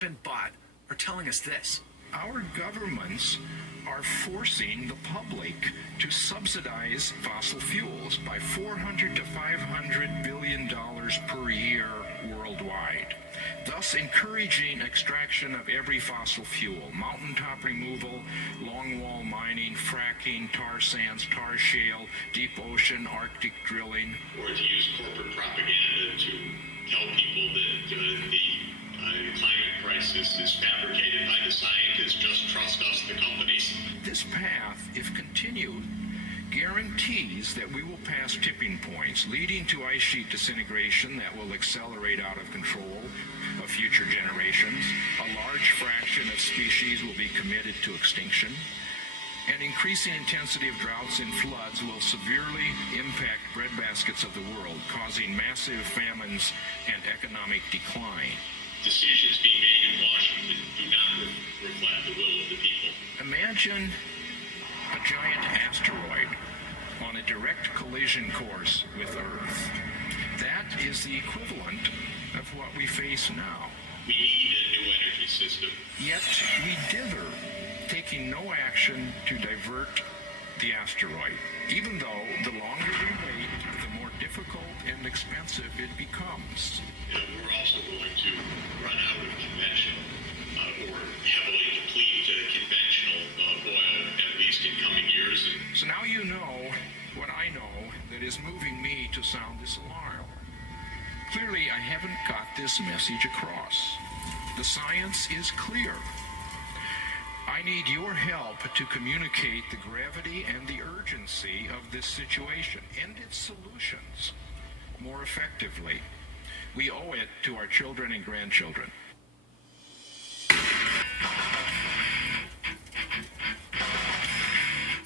been bought are telling us this. Our governments are forcing the public to subsidize fossil fuels by $400 to $500 billion per year worldwide, thus encouraging extraction of every fossil fuel, mountaintop removal, longwall mining, fracking, tar sands, tar shale, deep ocean, Arctic drilling. Or to use corporate propaganda to tell people that the climate crisis is fabricated by the scientists, just trust us, the companies. This path, if continued, guarantees that we will pass tipping points leading to ice sheet disintegration that will accelerate out of control of future generations. A large fraction of species will be committed to extinction. And increasing intensity of droughts and floods will severely impact breadbaskets of the world, causing massive famines and economic decline. Decisions being made in Washington do not reflect the will of the people. Imagine a giant asteroid on a direct collision course with Earth. That is the equivalent of what we face now. We need a new energy system. Yet we dither, taking no action to divert the asteroid, even though the longer we wait, the more difficult and expensive it becomes. We're also going to run out of conventional or heavily deplete conventional oil, at least in coming years. So now you know what I know that is moving me to sound this alarm. Clearly, I haven't got this message across. The science is clear. I need your help to communicate the gravity and the urgency of this situation and its solutions more effectively. We owe it to our children and grandchildren.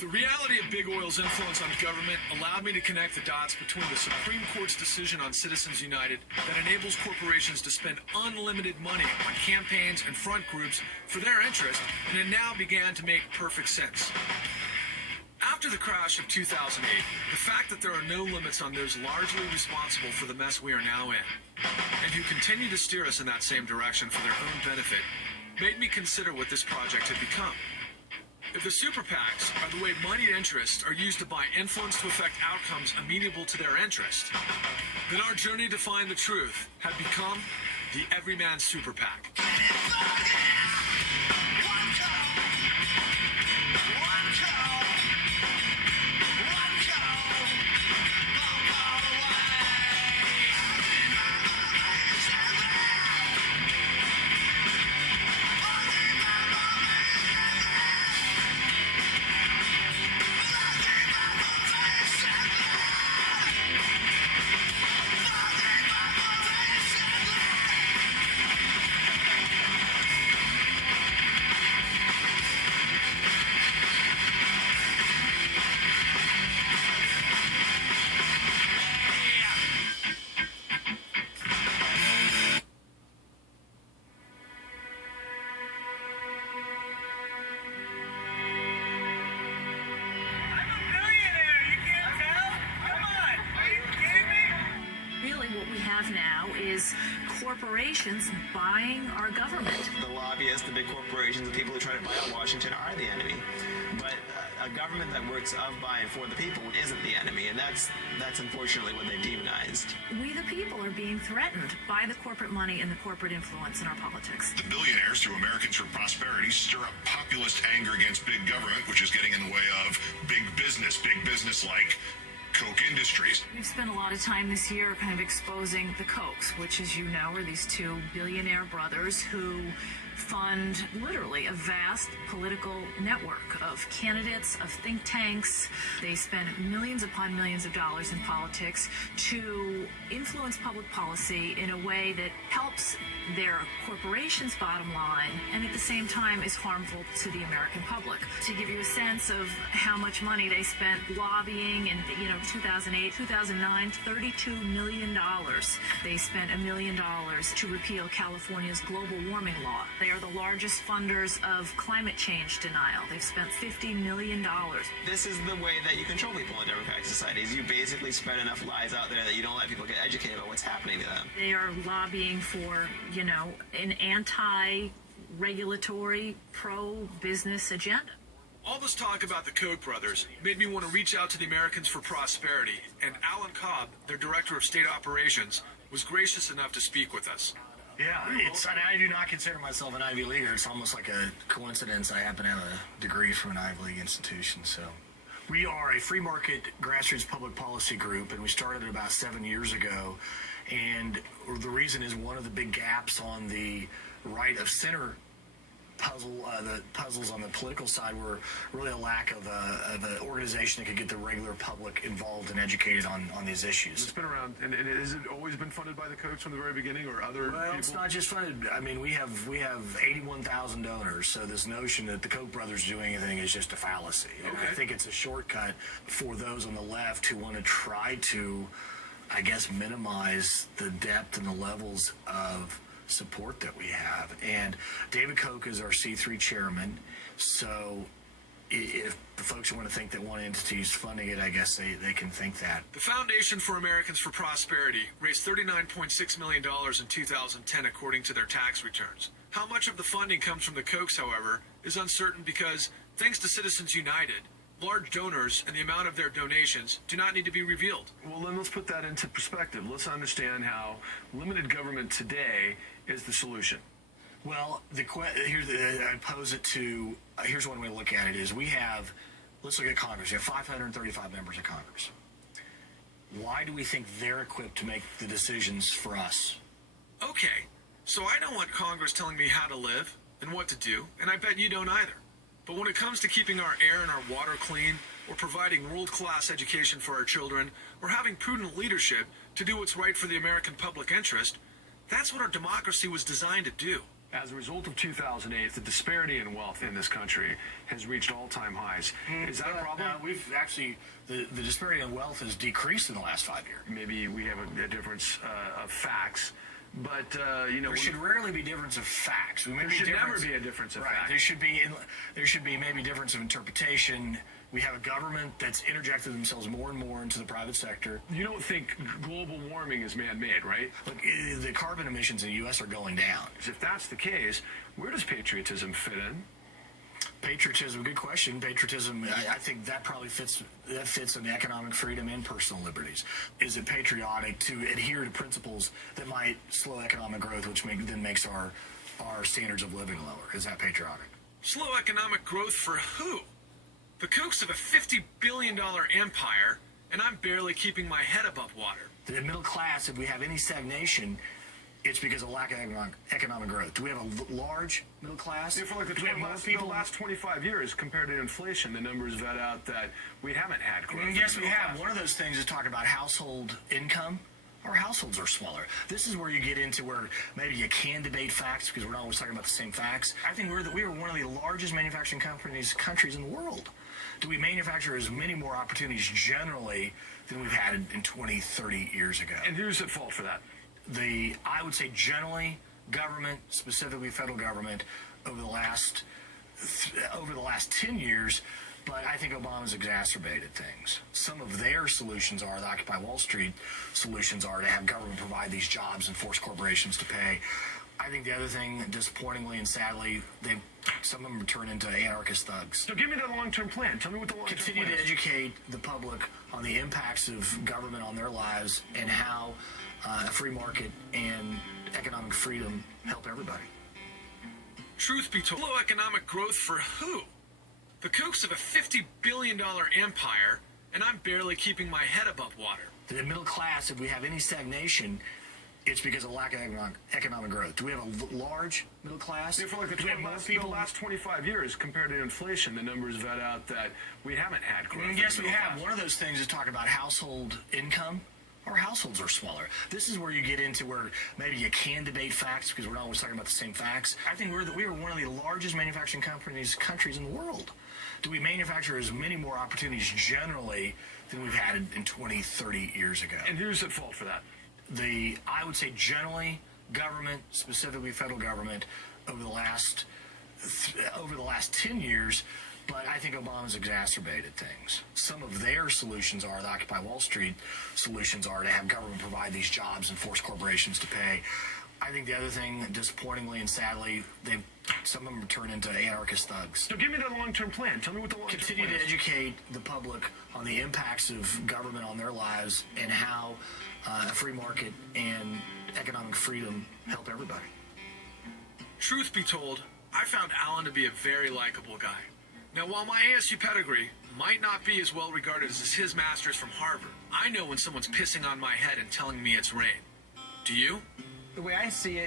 The reality of big oil's influence on government allowed me to connect the dots between the Supreme Court's decision on Citizens United that enables corporations to spend unlimited money on campaigns and front groups for their interest, and it now began to make perfect sense. After the crash of 2008, the fact that there are no limits on those largely responsible for the mess we are now in, and who continue to steer us in that same direction for their own benefit, made me consider what this project had become. If the super PACs are the way money and interest are used to buy influence to affect outcomes amenable to their interest, then our journey to find the truth had become the Everyman Super PAC. Corporations buying our government. The lobbyists, the big corporations, the people who try to buy out Washington are the enemy. But a government that works of, by, and for the people isn't the enemy, and that's unfortunately what they've demonized. We the people are being threatened by the corporate money and the corporate influence in our politics. The billionaires, through Americans for Prosperity, stir up populist anger against big government, which is getting in the way of big business like Koch Industries. We've spent a lot of time this year kind of exposing the Kochs, which, as you know, are these two billionaire brothers who fund literally a vast political network of candidates, of think tanks. They spend millions upon millions of dollars in politics to influence public policy in a way that helps their corporation's bottom line and at the same time is harmful to the American public. To give you a sense of how much money they spent lobbying and, 2008, 2009, $32 million. They spent $1 million to repeal California's global warming law. They are the largest funders of climate change denial. They've spent $50 million. This is the way that you control people in democratic societies. You basically spread enough lies out there that you don't let people get educated about what's happening to them. They are lobbying for, an anti-regulatory, pro-business agenda. All this talk about the Koch brothers made me want to reach out to the Americans for Prosperity, and Alan Cobb, their Director of State Operations, was gracious enough to speak with us. Yeah, and I do not consider myself an Ivy Leaguer. It's almost like a coincidence I happen to have a degree from an Ivy League institution. So we are a free market grassroots public policy group, and we started about 7 years ago. And the reason is one of the big gaps on the right of center the puzzles on the political side were really a lack of an organization that could get the regular public involved and educated on these issues. It's been around, and has it always been funded by the Kochs from the very beginning, or other people? It's not just funded. I mean, we have 81,000 donors, so this notion that the Koch brothers do anything is just a fallacy. And Okay. I think it's a shortcut for those on the left who want to try to, I guess, minimize the depth and the levels of support that we have. And David Koch is our C3 chairman, so if the folks want to think that one entity is funding it, I guess they can think that. The Foundation for Americans for Prosperity raised $39.6 million in 2010 according to their tax returns. How much of the funding comes from the Kochs, however, is uncertain because, thanks to Citizens United, large donors and the amount of their donations do not need to be revealed. Well, then let's put that into perspective. Let's understand how limited government today is the solution. Well, I pose it to, here's one way to look at it is let's look at Congress. We have 535 members of Congress. Why do we think they're equipped to make the decisions for us? Okay, so I don't want Congress telling me how to live and what to do, and I bet you don't either. But when it comes to keeping our air and our water clean, or providing world-class education for our children, or having prudent leadership to do what's right for the American public interest, that's what our democracy was designed to do. As a result of 2008, the disparity in wealth in this country has reached all-time highs. Is that a problem? We've actually, the disparity in wealth has decreased in the last 5 years. Maybe we have a difference of facts, but, there should rarely be difference of facts. There should never be a difference of facts. There should be maybe difference of interpretation. We have a government that's interjected themselves more and more into the private sector. You don't think global warming is man-made, right? Look, the carbon emissions in the U.S. are going down. If that's the case, where does patriotism fit in? Patriotism, good question. Patriotism, I think that probably fits in economic freedom and personal liberties. Is it patriotic to adhere to principles that might slow economic growth, which then makes our standards of living lower? Is that patriotic? Slow economic growth for who? The Kochs have a $50 billion empire, and I'm barely keeping my head above water. The middle class, if we have any stagnation, it's because of lack of economic growth. Do we have a large middle class? Yeah, for like Do we have more people? the last 25 years, compared to inflation, the numbers vet out that we haven't had growth. Yes, we have. One of those things is talk about household income. Our households are smaller. This is where you get into where maybe you can debate facts because we're not always talking about the same facts. I think we are one of the largest manufacturing countries in the world. Do we manufacture as many more opportunities generally than we've had in 20, 30 years ago? And who's at fault for that? I would say generally government, specifically federal government, over the last 10 years, but I think Obama's exacerbated things. Some of their solutions are, the Occupy Wall Street solutions are to have government provide these jobs and force corporations to pay. I think the other thing, disappointingly and sadly, some of them turn into anarchist thugs. So give me the long-term plan. Tell me what the long-term plan is. Continue to educate the public on the impacts of government on their lives and how a free market and economic freedom help everybody. Truth be told, slow economic growth for who? The Kochs have a $50 billion empire, and I'm barely keeping my head above water. The middle class, if we have any stagnation, it's because of lack of economic growth. Do we have a large middle class? Yeah, for like Do we have more people? the last 25 years, compared to inflation, the numbers vet out that we haven't had growth. Yes, we have. One of those things is talk about household income. our households are smaller. This is where you get into where maybe you can debate facts because we're not always talking about the same facts. I think we are one of the largest manufacturing countries in the world. Do we manufacture as many more opportunities generally than we've had in 20, 30 years ago? And who's at fault for that? I would say generally government, specifically federal government, over the last 10 years. But I think Obama's exacerbated things. Some of their solutions are, the Occupy Wall Street solutions are to have government provide these jobs and force corporations to pay. I think the other thing, disappointingly and sadly, some of them turn into anarchist thugs. So give me the long-term plan. Tell me what the long-term plan is. Continue to educate the public on the impacts of government on their lives and how a free market and economic freedom help everybody. Truth be told, I found Alan to be a very likable guy. Now, while my ASU pedigree might not be as well regarded as his master's from Harvard, I know when someone's pissing on my head and telling me it's rain. Do you? The way I see it,